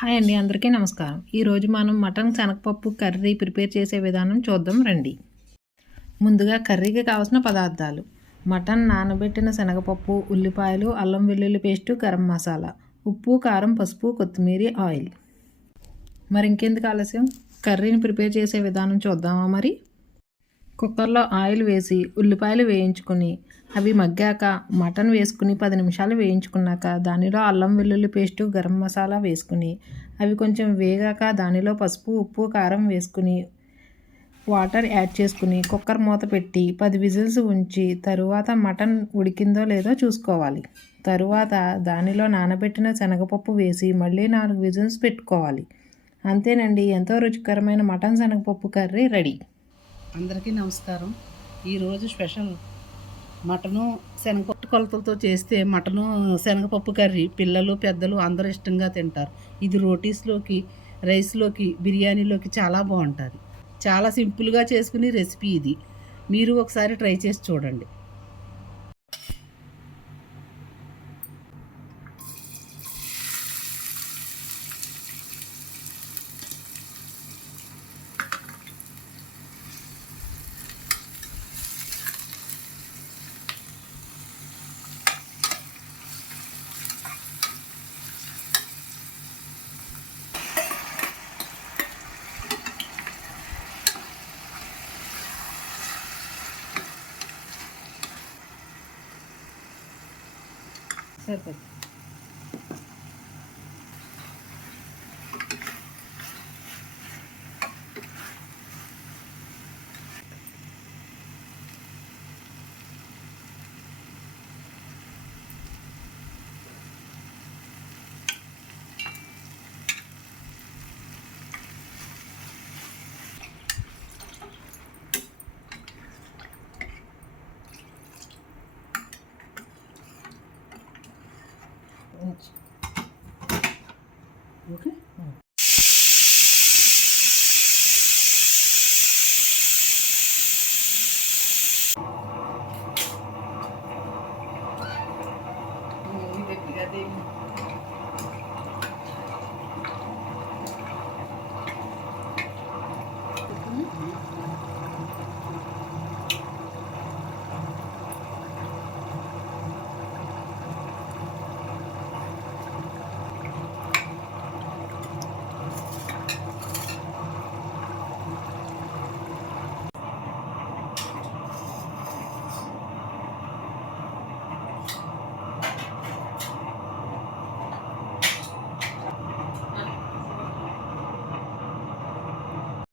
Hi అండి, అందరికీ నమస్కారం. ఈరోజు మనం మటన్ శనగపప్పు కర్రీ ప్రిపేర్ చేసే విధానం చూద్దాం రండి. ముందుగా కర్రీకి కావాల్సిన పదార్థాలు: మటన్, నానబెట్టిన శనగపప్పు, ఉల్లిపాయలు, అల్లం వెల్లుల్లి పేస్టు, గరం మసాలా, ఉప్పు, కారం, పసుపు, కొత్తిమీర, ఆయిల్. మరి ఇంకెందుకు ఆలస్యం, కర్రీని ప్రిపేర్ చేసే విధానం చూద్దామా మరి. కుక్కర్లో ఆయిల్ వేసి ఉల్లిపాయలు వేయించుకుని అవి మగ్గాక మటన్ వేసుకుని 10 నిమిషాలు వేయించుకున్నాక దానిలో అల్లం వెల్లుల్లి పేస్టు, గరం మసాలా వేసుకుని అవి కొంచెం వేగాక దానిలో పసుపు, ఉప్పు, కారం వేసుకుని వాటర్ యాడ్ చేసుకుని కుక్కర్ మూత పెట్టి 10 విజిల్స్ ఉంచి తరువాత మటన్ ఉడికిందో లేదో చూసుకోవాలి. తరువాత దానిలో నానబెట్టిన శనగపప్పు వేసి మళ్ళీ 4 విజిల్స్ పెట్టుకోవాలి. అంతేనండి, ఎంతో రుచికరమైన మటన్ శనగపప్పు కర్రీ రెడీ. అందరికీ నమస్కారం. ఈరోజు స్పెషల్ మటను శనగపప్పు కొలతలతో చేస్తే మటను శనగపప్పు కర్రీ పిల్లలు పెద్దలు అందరూ ఇష్టంగా తింటారు. ఇది రోటీస్లోకి, రైస్లోకి, బిర్యానీలోకి చాలా బాగుంటుంది. చాలా సింపుల్గా చేసుకునే రెసిపీ ఇది. మీరు ఒకసారి ట్రై చేసి చూడండి. సరిపోతుంది. ఓకే.